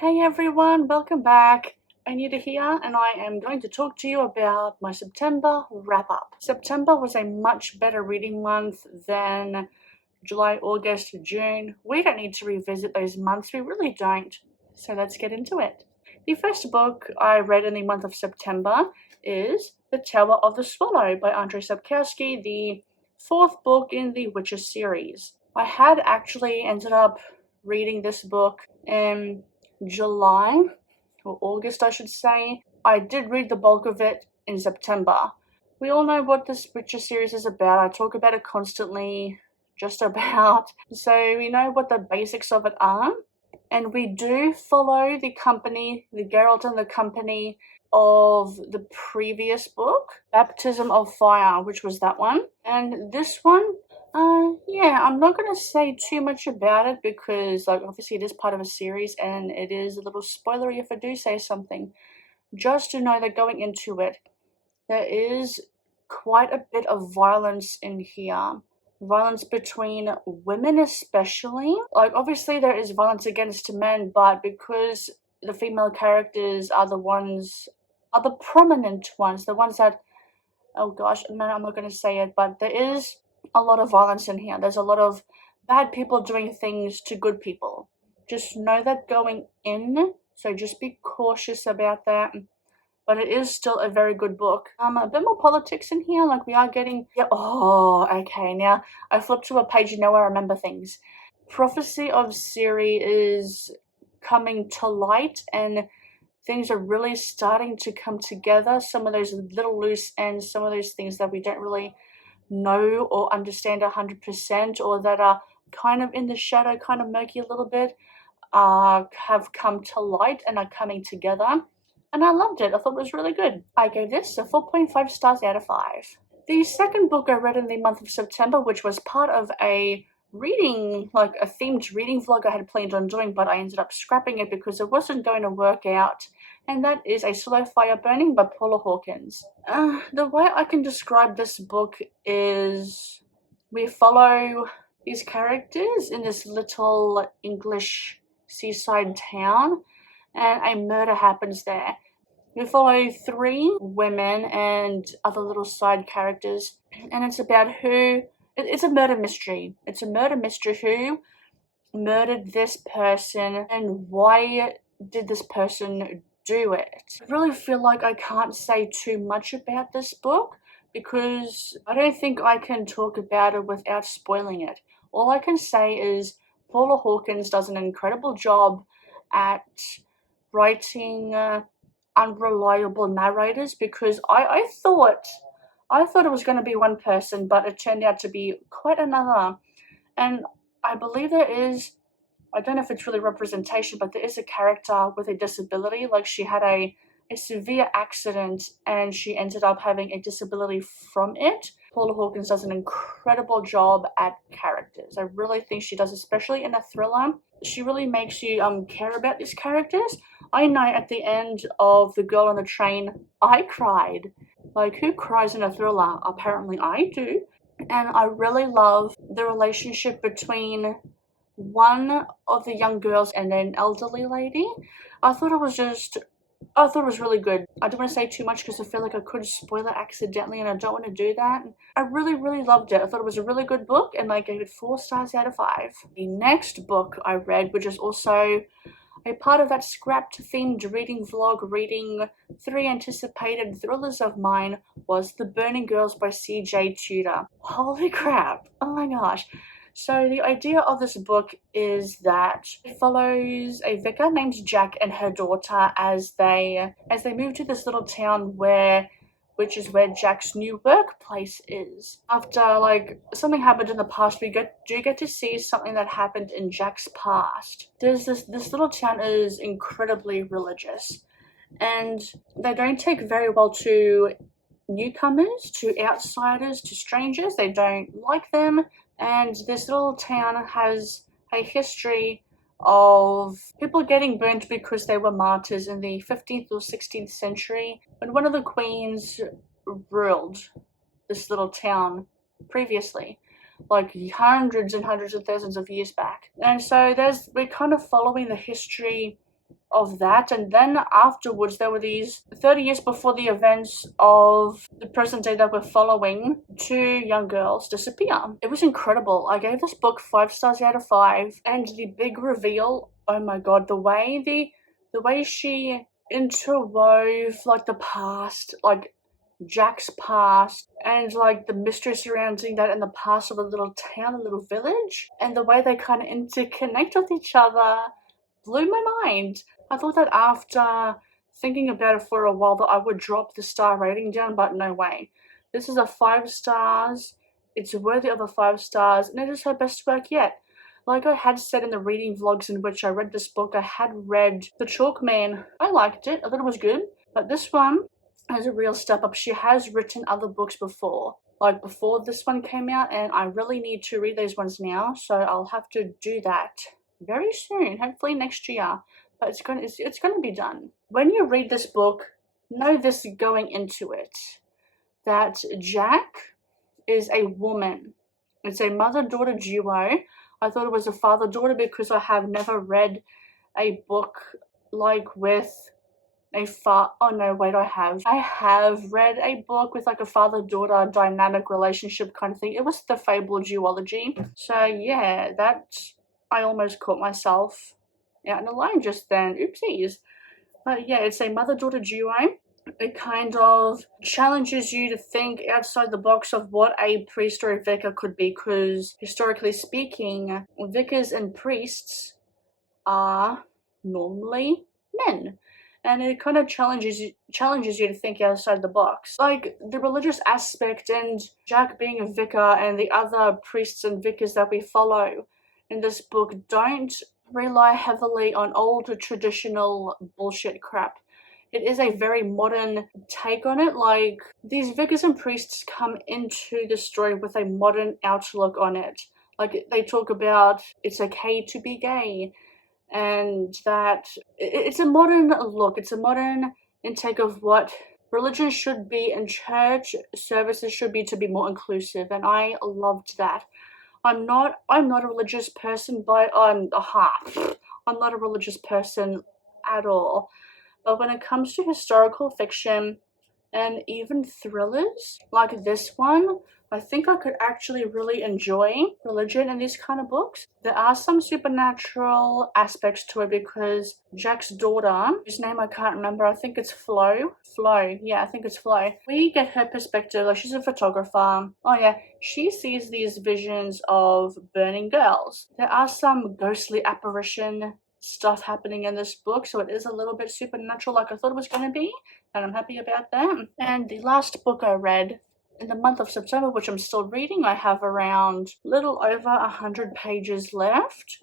Hey everyone, welcome back. Anita here, and I am going to talk to you about my September wrap-up. September was a much better reading month than July, August, June. We don't need to revisit those months, we really don't. So let's get into it. The first book I read in the month of September is The Tower of the Swallow by Andrzej Sapkowski, the fourth book in the Witcher series. I had actually ended up reading this book in July, or August I should say. I did read the bulk of it in September. We all know what this Witcher series is about. I talk about it constantly, just about. So we know what the basics of it are. And we do follow the company, the Geralt and the company of the previous book, Baptism of Fire, which was that one. And this one, I'm not going to say too much about it because, obviously it is part of a series and it is a little spoilery if I do say something. Just to know that going into it, there is quite a bit of violence in here. Violence between women especially. Obviously there is violence against men, but because the female characters are the prominent ones, the ones that, oh gosh, no, I'm not going to say it, but there is a lot of violence in here. There's a lot of bad people doing things to good people. Just know that going in, so just be cautious about that. But it is still a very good book. A bit more politics in here, we are getting, okay, now I flipped to a page, where I remember things. Prophecy of Ciri is coming to light and things are really starting to come together. Some of those little loose ends, some of those things that we don't really know or understand 100%, or that are kind of in the shadow, kind of murky a little bit, have come to light and are coming together. And I loved it. I thought it was really good. I gave this a 4.5 stars out of 5. The second book I read in the month of September, which was part of a reading, a themed reading vlog I had planned on doing, but I ended up scrapping it because it wasn't going to work out. And that is A Slow Fire Burning by Paula Hawkins. The way I can describe this book is we follow these characters in this little English seaside town, and a murder happens there. We follow 3 women and other little side characters, and it's about it's a murder mystery. It's a murder mystery. Who murdered this person and why did this person do it? I really feel like I can't say too much about this book because I don't think I can talk about it without spoiling it. All I can say is Paula Hawkins does an incredible job at writing unreliable narrators, because I thought it was going to be one person, but it turned out to be quite another. And I believe there is, I don't know if it's really representation, but there is a character with a disability. She had a severe accident and she ended up having a disability from it. Paula Hawkins does an incredible job at characters. I really think she does, especially in a thriller. She really makes you care about these characters. I know at the end of The Girl on the Train, I cried. Who cries in a thriller? Apparently I do. And I really love the relationship between one of the young girls and an elderly lady. I thought it was really good. I don't want to say too much because I feel like I could spoil it accidentally and I don't want to do that. I really, really loved it. I thought it was a really good book and I gave it 4 stars out of 5. The next book I read, which is also a part of that scrapped themed reading vlog, reading 3 anticipated thrillers of mine, was The Burning Girls by C.J. Tudor. Holy crap. Oh my gosh. So the idea of this book is that it follows a vicar named Jack and her daughter as they move to this little town which is where Jack's new workplace is. After something happened in the past, we do get to see something that happened in Jack's past. There's this little town is incredibly religious, and they don't take very well to newcomers, to outsiders, to strangers. They don't like them. And this little town has a history of people getting burnt because they were martyrs in the 15th or 16th century, when one of the queens ruled this little town previously, hundreds and hundreds of thousands of years back. And so we're kind of following the history of that, and then afterwards there were these 30 years before the events of the present day that we're following, 2 young girls disappear. It was incredible. I gave this book 5 stars out of 5, and the big reveal, oh my god, the way she interwove like the past, like Jack's past, and like the mystery surrounding that, and the past of a little town, a little village, and the way they kind of interconnect with each other blew my mind. I thought that after thinking about it for a while that I would drop the star rating down, but no way. This is a 5 stars. It's worthy of a 5 stars, and it is her best work yet. Like I had said in the reading vlogs in which I read this book, I had read The Chalk Man. I liked it. I thought it was good. But this one is a real step up. She has written other books before, like before this one came out, and I really need to read those ones now, so I'll have to do that very soon, hopefully next year. But it's gonna be done. When you read this book, know this going into it, that Jack is a woman. It's a mother-daughter duo. I thought it was a father-daughter because I have never read a book like with a oh no, wait, I have read a book with like a father-daughter dynamic relationship kind of thing. It was the Fable duology. So yeah, that, I almost caught myself out in a line just then. Oopsies. But yeah, it's a mother-daughter duo. It kind of challenges you to think outside the box of what a priest or a vicar could be, because historically speaking, vicars and priests are normally men. And it kind of challenges you to think outside the box. Like the religious aspect and Jack being a vicar and the other priests and vicars that we follow in this book don't rely heavily on old traditional bullshit crap. It is a very modern take on it. Like, these vicars and priests come into the story with a modern outlook on it. Like, they talk about it's okay to be gay, and that it's a modern look. It's a modern intake of what religion should be and church services should be to be more inclusive, and I loved that. I'm not a religious person, but I'm not a religious person at all. But when it comes to historical fiction and even thrillers like this one, I think I could actually really enjoy religion in these kind of books. There are some supernatural aspects to it because Jack's daughter, whose name I can't remember, I think it's Flo. Yeah, I think it's Flo. We get her perspective, like she's a photographer. Oh yeah, she sees these visions of burning girls. There are some ghostly apparition stuff happening in this book, so it is a little bit supernatural like I thought it was going to be, and I'm happy about that. And the last book I read in the month of September, which I'm still reading, I have around little over 100 pages left,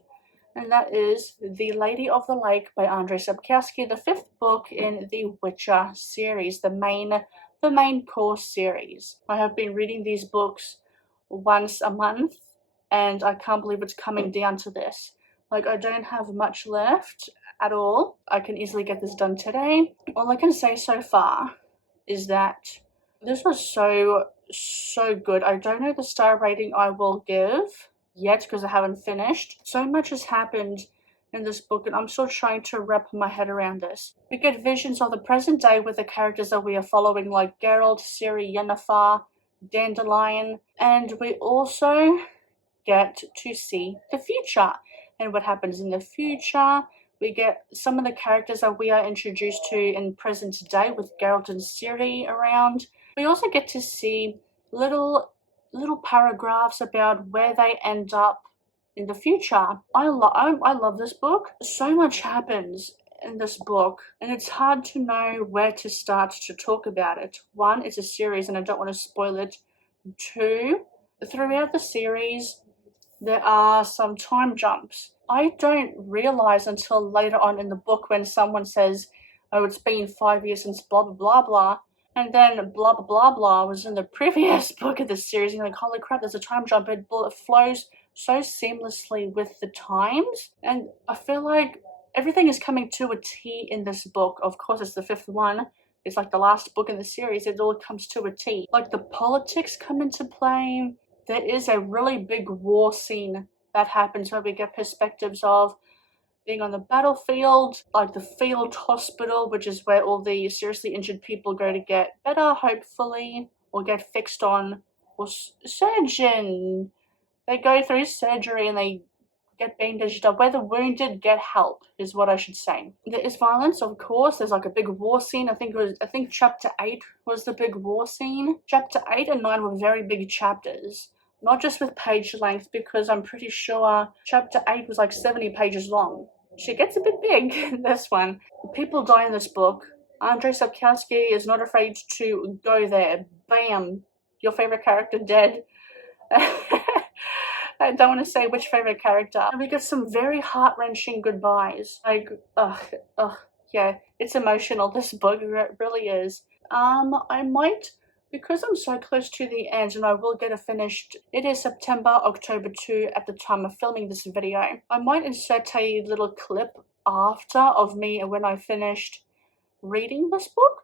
and that is The Lady of the Lake by Andrzej Sapkowski, the 5th book in the Witcher series, the main core series. I have been reading these books once a month, and I can't believe it's coming down to this. Like, I don't have much left at all. I can easily get this done today. All I can say so far is that this was so good. I don't know the star rating I will give yet because I haven't finished. So much has happened in this book, and I'm still trying to wrap my head around this. We get visions of the present day with the characters that we are following, like Geralt, Ciri, Yennefer, Dandelion, and we also get to see the future and what happens in the future. We get some of the characters that we are introduced to in present day with Geralt and Ciri around. We also get to see little paragraphs about where they end up in the future. I love this book. So much happens in this book, and it's hard to know where to start to talk about it. 1, it's a series and I don't want to spoil it. 2, throughout the series there are some time jumps. I don't realize until later on in the book when someone says, oh, it's been 5 years since blah blah blah blah, and then blah blah blah blah was in the previous book of the series, and you're like, holy crap, there's a time jump. It flows so seamlessly with the times, and I feel like everything is coming to a T in this book. Of course, it's the 5th one. It's like the last book in the series. It all comes to a T. Like, the politics come into play. There is a really big war scene that happens where we get perspectives of being on the battlefield, like the field hospital, which is where all the seriously injured people go to get better, hopefully, or get fixed on, or surgeon. They go through surgery and they get bandaged up. Where the wounded get help is what I should say. There is violence, of course. There's like a big war scene. I think chapter 8 was the big war scene. Chapter 8 and 9 were very big chapters. Not just with page length, because I'm pretty sure chapter 8 was like 70 pages long. She gets a bit big, this one. People die in this book. Andrzej Sapkowski is not afraid to go there. Bam! Your favorite character dead. I don't want to say which favorite character. And we get some very heart-wrenching goodbyes. Like, yeah, it's emotional. This book really is. I might, because I'm so close to the end and I will get it finished. It is September, October 2 at the time of filming this video. I might insert a little clip after of me when I finished reading this book.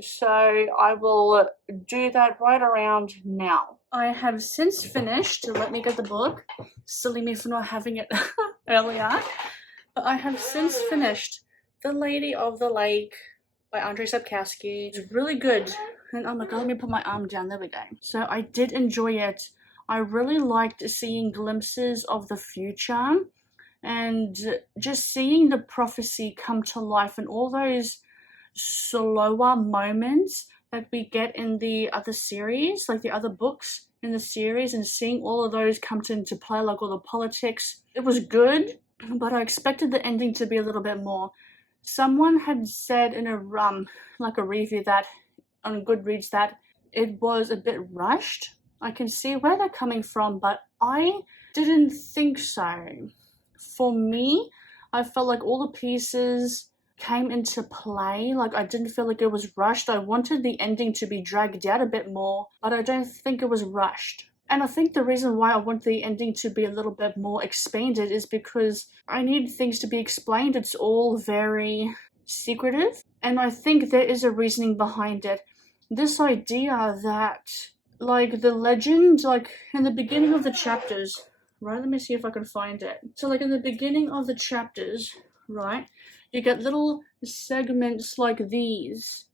So I will do that right around now. I have since finished, let me get the book, silly me for not having it earlier, but I have since finished The Lady of the Lake by Andrzej Sapkowski. It's really good, and oh my god, let me put my arm down, there we go. So I did enjoy it. I really liked seeing glimpses of the future, and just seeing the prophecy come to life and all those slower moments that we get in the other series, like the other books in the series, and seeing all of those come into play, like all the politics. It was good, but I expected the ending to be a little bit more. Someone had said in a like a review that on Goodreads that it was a bit rushed. I can see where they're coming from, but I didn't think so. For me, I felt like all the pieces came into play. Like, I didn't feel like it was rushed. I wanted the ending to be dragged out a bit more, but I don't think it was rushed. And I think the reason why I want the ending to be a little bit more expanded is because I need things to be explained. It's all very secretive, and I think there is a reasoning behind it. This idea that, like, the legend, like, in the beginning of the chapters, right? Let me see if I can find it. So, like, in the beginning of the chapters, right, you get little segments like these,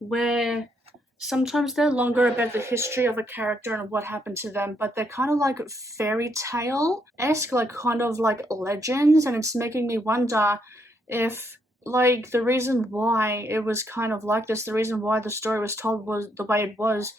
where sometimes they're longer about the history of a character and what happened to them, but they're kind of like fairy tale-esque, like kind of like legends, and it's making me wonder if, like, the reason why it was kind of like this, the reason why the story was told was the way it was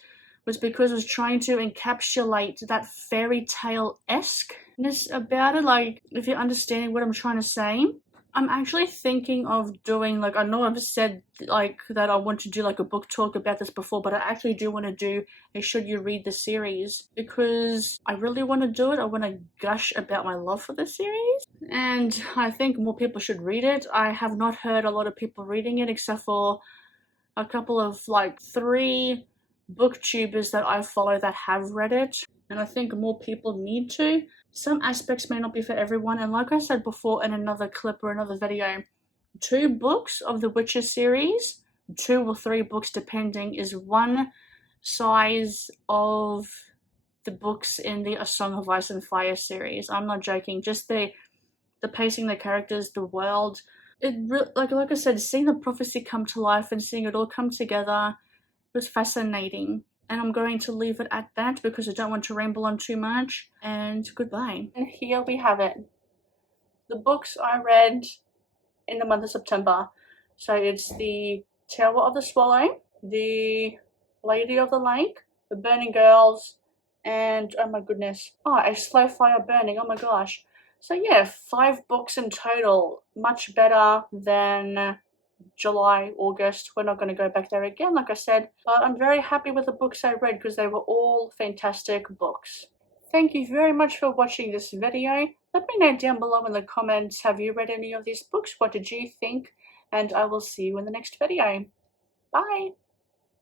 because it was trying to encapsulate that fairy tale-esque-ness about it, like, if you're understanding what I'm trying to say. I'm actually thinking of doing, like, I know I've said, like, that I want to do, like, a book talk about this before, but I actually do want to do a Should You Read the series, because I really want to do it. I want to gush about my love for the series, and I think more people should read it. I have not heard a lot of people reading it, except for a couple of, like, 3 booktubers that I follow that have read it, and I think more people need to. Some aspects may not be for everyone, and like I said before in another clip or another video, 2 books of the Witcher series, 2 or 3 books depending, is one size of the books in the A Song of Ice and Fire series. I'm not joking. Just the pacing, the characters, the world. Like I said, seeing the prophecy come to life and seeing it all come together was fascinating. And I'm going to leave it at that because I don't want to ramble on too much. And goodbye. And here we have it. The books I read in the month of September. So it's The Tower of the Swallow, The Lady of the Lake, The Burning Girls, and oh my goodness, A Slow Fire Burning, oh my gosh. So yeah, 5 books in total. Much better than July, August. We're not going to go back there again, like I said, but I'm very happy with the books I read because they were all fantastic books. Thank you very much for watching this video. Let me know down below in the comments, have you read any of these books? What did you think? And I will see you in the next video. Bye!